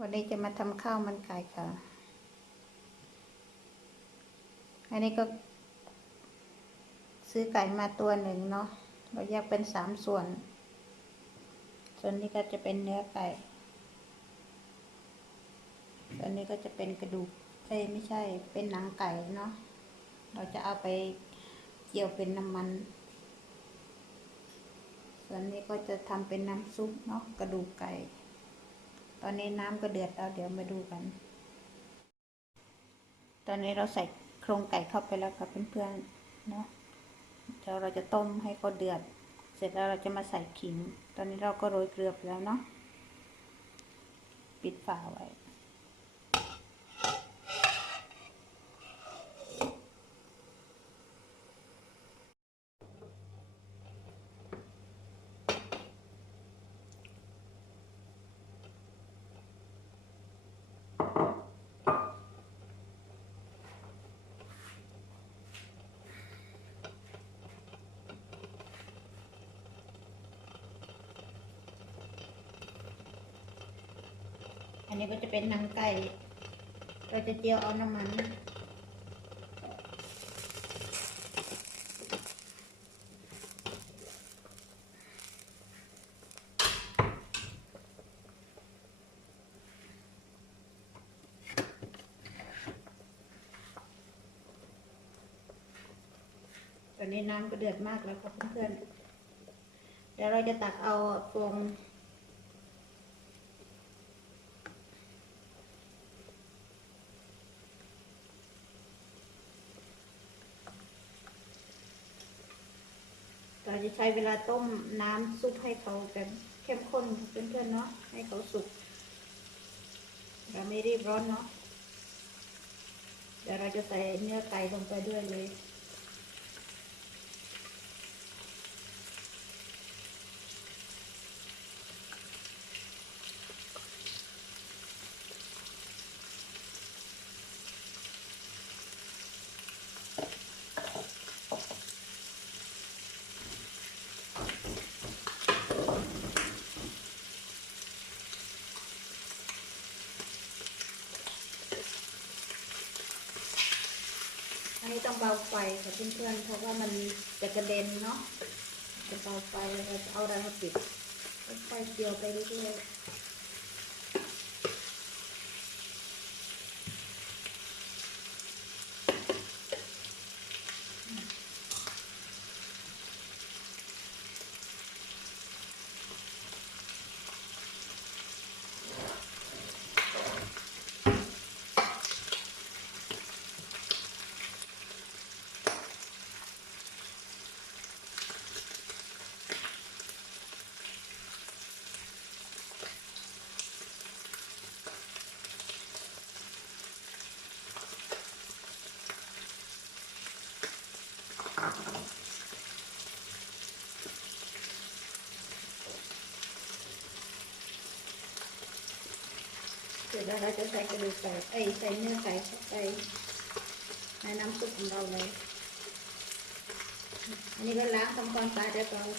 วันนี้จะมาทำข้าวมันไก่ค่ะ อันนี้ก็ ซื้อไก่มาตัวหนึ่งเนาะ เราแยกเป็นสามส่วน ส่วนนี้ก็จะเป็นเนื้อไก่ ส่วนนี้ก็จะเป็นกระดูกเอ้ไม่ใช่ เป็นหนังไก่เนาะ เราจะเอาไปเจียวเป็นน้ำมัน ส่วนนี้ก็จะทำเป็นน้ำซุปเนาะ กระดูกไก่ ตอนนี้น้ำก็เดือดแล้วเดี๋ยวมาดูกัน ตอนนี้เราใส่โครงไก่เข้าไปแล้วค่ะเพื่อนๆเนาะเดี๋ยวเราจะต้มให้เขาเดือด เสร็จแล้วเราจะมาใส่ขิง ตอนนี้เราก็โรยเกลือไปแล้วเนาะ ปิดฝาไว้ อั นนี้ก็จะเป็นหนังไก่เราจะเจียวเอาน้ำมันตอนนี้น้ำก็เดือดมากแล้วครับเพื่อนๆเดี๋ยวเราจะตักเอาฟอง เราจะใช้เวลาต้มน้ำซุปให้เขาแบบเข้มข้นเพื่อนๆเนาะให้เขาสุกเราไม่รีบร้อนเนาะเดี๋ยวเราจะใส่เนื้อไก่ลงไปด้วยเลย เบาไฟค่ะเพื่อนๆเพราะว่ามันจะกระเด็นเนาะจะเบาไฟแล้วเราจะเอาอะไรมาปิดค่อยๆเจียวไปเรื่อยๆ แล้วเราจะใส่กระดูกไก่เอ้ใส่เนื้อไก่เข้าไปในน้ำซุปของเราเลย อันนี้ก็ล้างทำความสะอาดเรียบร้อย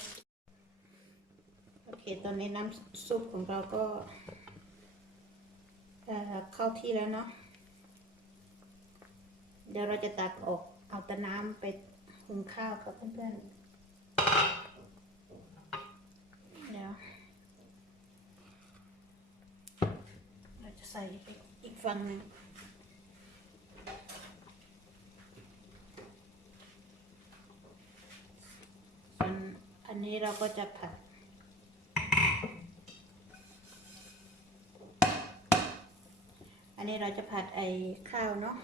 โอเคตอนนี้น้ำซุปของเราก็เอ่อเข้าที่แล้วเนาะ เดี๋ยวเราจะตักออกเอาแต่น้ำไปหุงข้าวกับเพื่อนๆ เดี๋ยว ใส่อีกฝั่งหนึ่งส่วนอันนี้เราก็จะผัดอันนี้เราจะผัดไอ้ข้าวเนาะ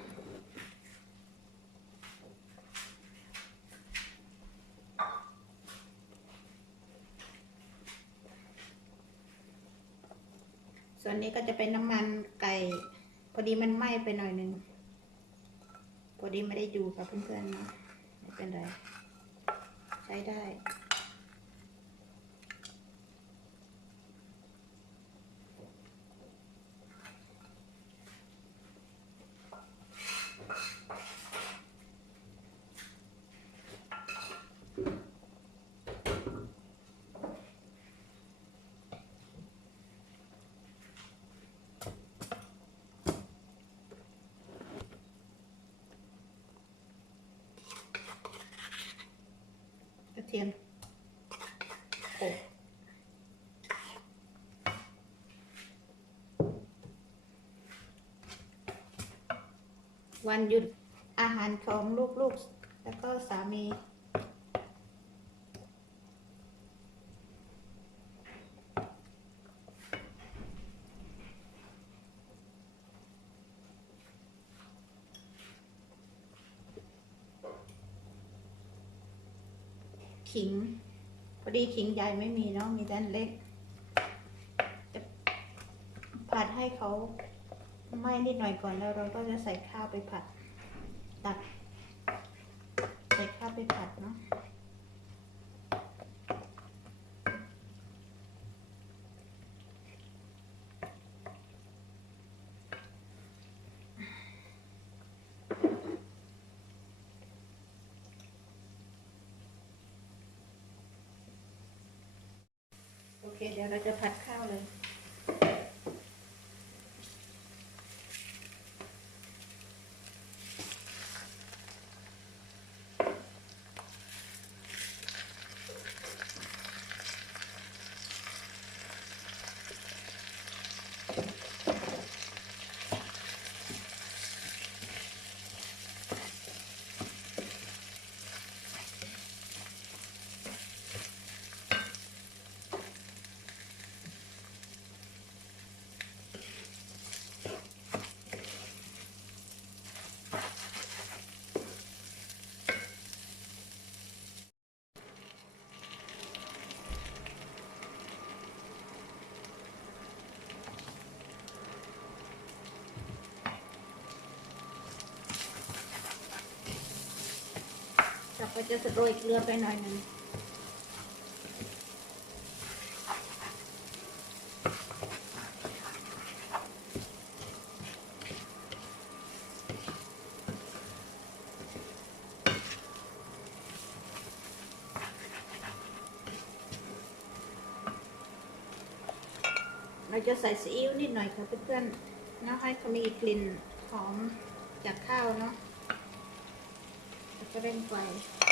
ส่วนนี้ก็จะเป็นน้ำมันไก่ พอดีมันไหม้ไปหน่อยหนึ่งพอดีไม่ได้อยู่กับเพื่อนๆนะไม่เป็นไร ใช้ได้ ทียมโขลกวันหยุดอาหารของลูกๆ แล้วก็สามี ขิงีขิงใหญ่ไม่มีเนาะมีแต่อันเล็กจะผัดให้เขาไหม้นิดหน่อยก่อนแล้วเราก็จะใส่ข้าวไปผัด ตัก ใส่ข้าวไปผัดเนาะ เคเดี๋ยวเราจะผัดข้าวเลย ก็จะโรยเกลือไปหน่อยหนึงเราจะใส่ซีอิ๊วนิดหน่อยค่ะเพื่อนๆนะให้เขามีกลิ่นหอมจากข้าวเนาะแล้วก็เร่งไฟ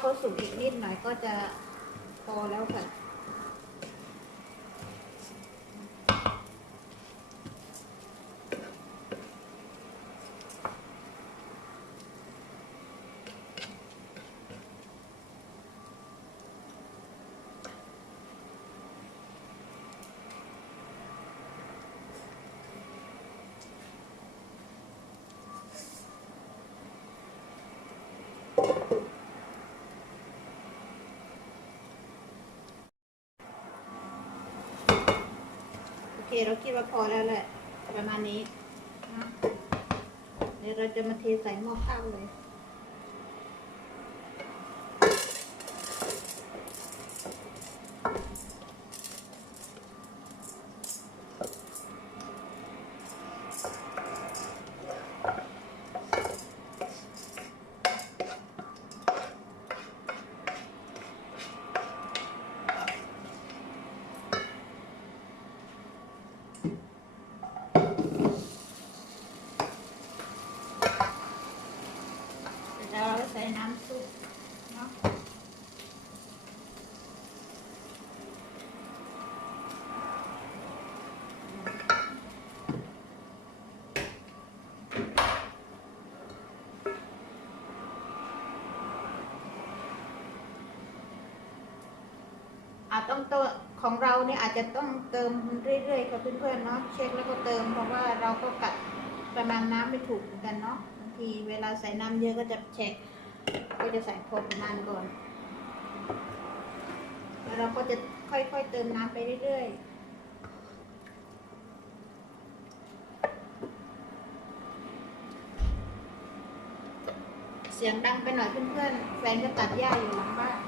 เขาสุกอีกนิดหน่อยก็จะพอแล้วค่ะ เคเราคิดว่าพอแล้วแหละประมาณนี้นะเดี๋ยวเราจะมาเทใส่หม้อข้าวเลย เดี๋ยวเราใส่น้ำซุปเนาะอาจ ต้องเติมของเราเนี่ยอาจจะต้องเติมเรื่อยๆค่ะเพื่อนๆเนาะเช็คแล้วก็เติมเพราะว่าเราก็กัดประมาณน้ำไม่ถูกเหมือนกันเนาะบางทีเวลาใส่น้ำเยอะก็จะเช็ค ก็จะใส่พอประมาณก่อนแล้วเราก็จะค่อยๆเติมน้ำไปเรื่อยๆเสียงดังไปหน่อยเพื่อนๆแฟนก็ตัดหญ้าอยู่หลังบ้าน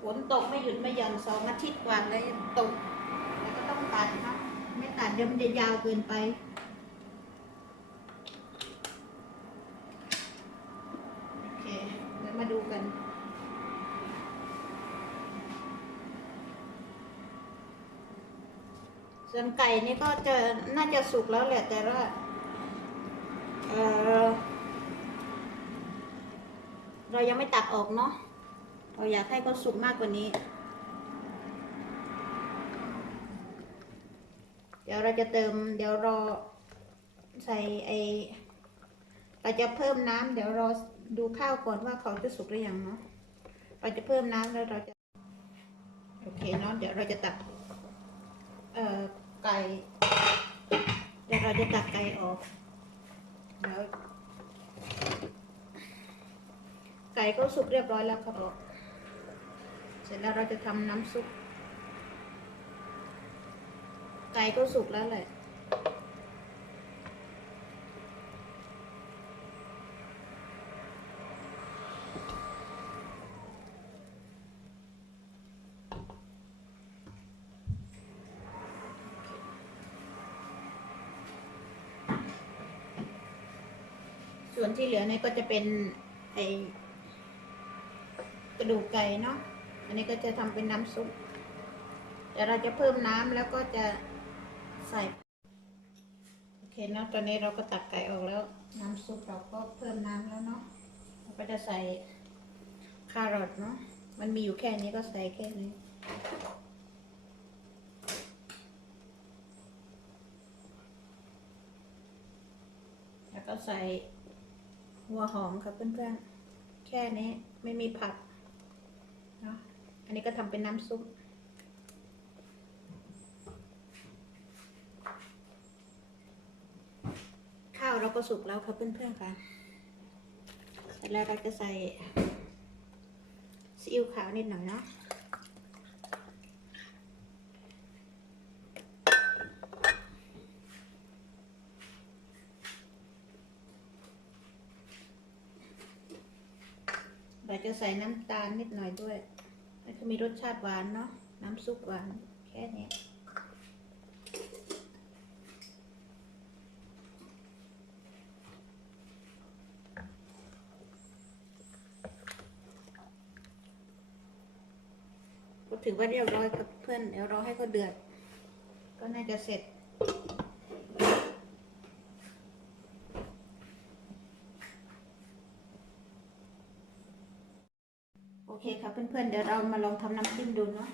ฝนตกไม่ห ยุดไม่หย่อนสองอาทิตย์กว่าเลยตก แล้วก็ต้องตัดนะไม่ตัดเดี๋ยวมันจะยาวเกินไปโอเคเดี๋ยวมาดูกันส่วนไก่นี่ก็จะน่าจะสุกแล้วแหละแต่ว่าเออเรายังไม่ตักออกเนาะเราอยากให้เขาสุกมากกว่านี้ ดี๋ยวเราจะเติม เดี๋ยวรอใส่ไอเราจะเพิ่มน้ำเดี๋ยวรอดูข้าวก่อนว่าเขาจะสุกหรือยังเนาะเราจะเพิ่มน้ำแล้วเราจะโอเคเนาะเดี๋ยวเราจะตักเอ่อไก่เดี๋ยวเราจะตักไก่ออกแล้วไก่ก็สุกเรียบร้อยแล้วครับผมเสร็จแล้วเราจะทำน้ำซุป ไก่ก็สุกแล้วแหละส่วนที่เหลือเนี่ยก็จะเป็นไอกระดูกไก่เนาะ อันนี้ก็จะทำเป็นน้ำซุป เดี๋ยวเราจะเพิ่มน้ำแล้วก็จะ ใส่โอเคเนาะตอนนี้เราก็ตักไก่ออกแล้ว น้ำซุปเราก็เพิ่มน้ำแล้วเนาะเราก็จะใส่คารอทเนาะมันมีอยู่แค่นี้ก็ใส่แค่นี้แล้วก็ใส่หัวหอมครับเพื่อนๆแค่นี้ไม่มีผักเนาะอันนี้ก็ทำเป็นน้ำซุป ข้าวเรา ก็สุกแล้วครับเพื่อนๆค่ะเสร็จแล้วเราจะใส่ซีอิ๊วขาวนิดหน่อยเนาะเราจะใส่น้ำตาลนิดหน่อยด้วยแล้วก็มีรสชาติหวานเนาะ น้ำซุปหวาน แค่นี้ ถือว่าเรียบร้อยครับเพื่อนเดี๋ยวรอให้เขาเดือด ก็น่าจะเสร็จ โอเคครับเพื่อนๆเดี๋ยวเรามาลองทำน้ำจิ้มดูเนาะ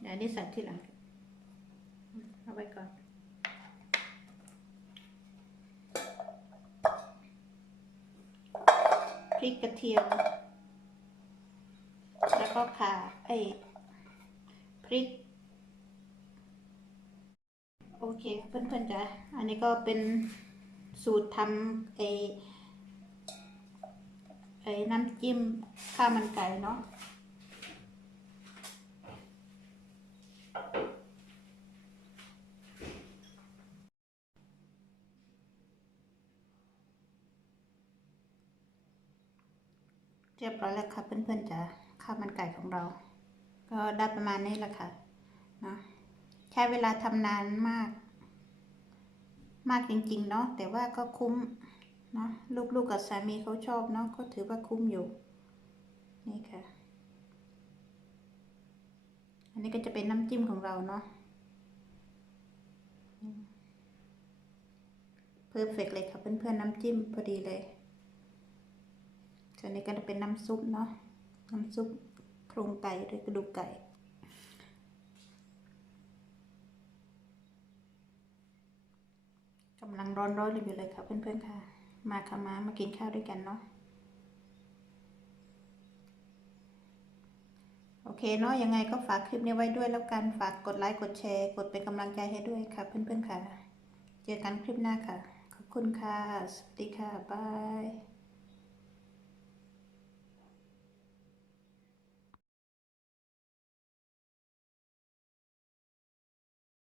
เดี๋ยวนนี้ใส่ที่หลังเอาไว้ก่อน พริกกระเทียม แล้วก็ข่าไอ้พริก โอเคเพื่อนๆจ้ะอันนี้ก็เป็นสูตรทำไอ้ไอ้น้ำจิ้มข้าวมันไก่เนาะ รียบร้อยแล้วค่ะเพื่อนๆจ้ะข้าวมันไก่ของเรา ก็ได้ประมาณนี้แหละค่ะนะใช้เวลาทำนานมาก มากจริงๆเนาะแต่ว่าก็คุ้มเนาะลูกๆกับสามีเขาชอบเนาะก็ถือว่าคุ้มอยู่ นี่ค่ะ อันนี้ก็จะเป็นน้ำจิ้มของเราเนาะเพอร์เฟกเลยค่ะเพื่อนๆน้ำจิ้มพอดีเลย ส่วนนี้ก็จะเป็นน้ำซุปเนาะ น้ำซุปโครงไก่หรือกระดูกไก่กำลังร้อนๆเลยอยู่เลยค่ะเพื่อนๆค่ะ มาค่ะมามากินข้าวด้วยกันเนาะโอเคเนาะยังไงก็ฝากคลิปนี้ไว้ด้วยแล้วกันฝากกดไลค์กดแชร์ กดเป็นกำลังใจให้ด้วยค่ะ เพื่อนๆค่ะ เจอกันคลิปหน้าค่ะ ขอบคุณค่ะ สวัสดีค่ะบาย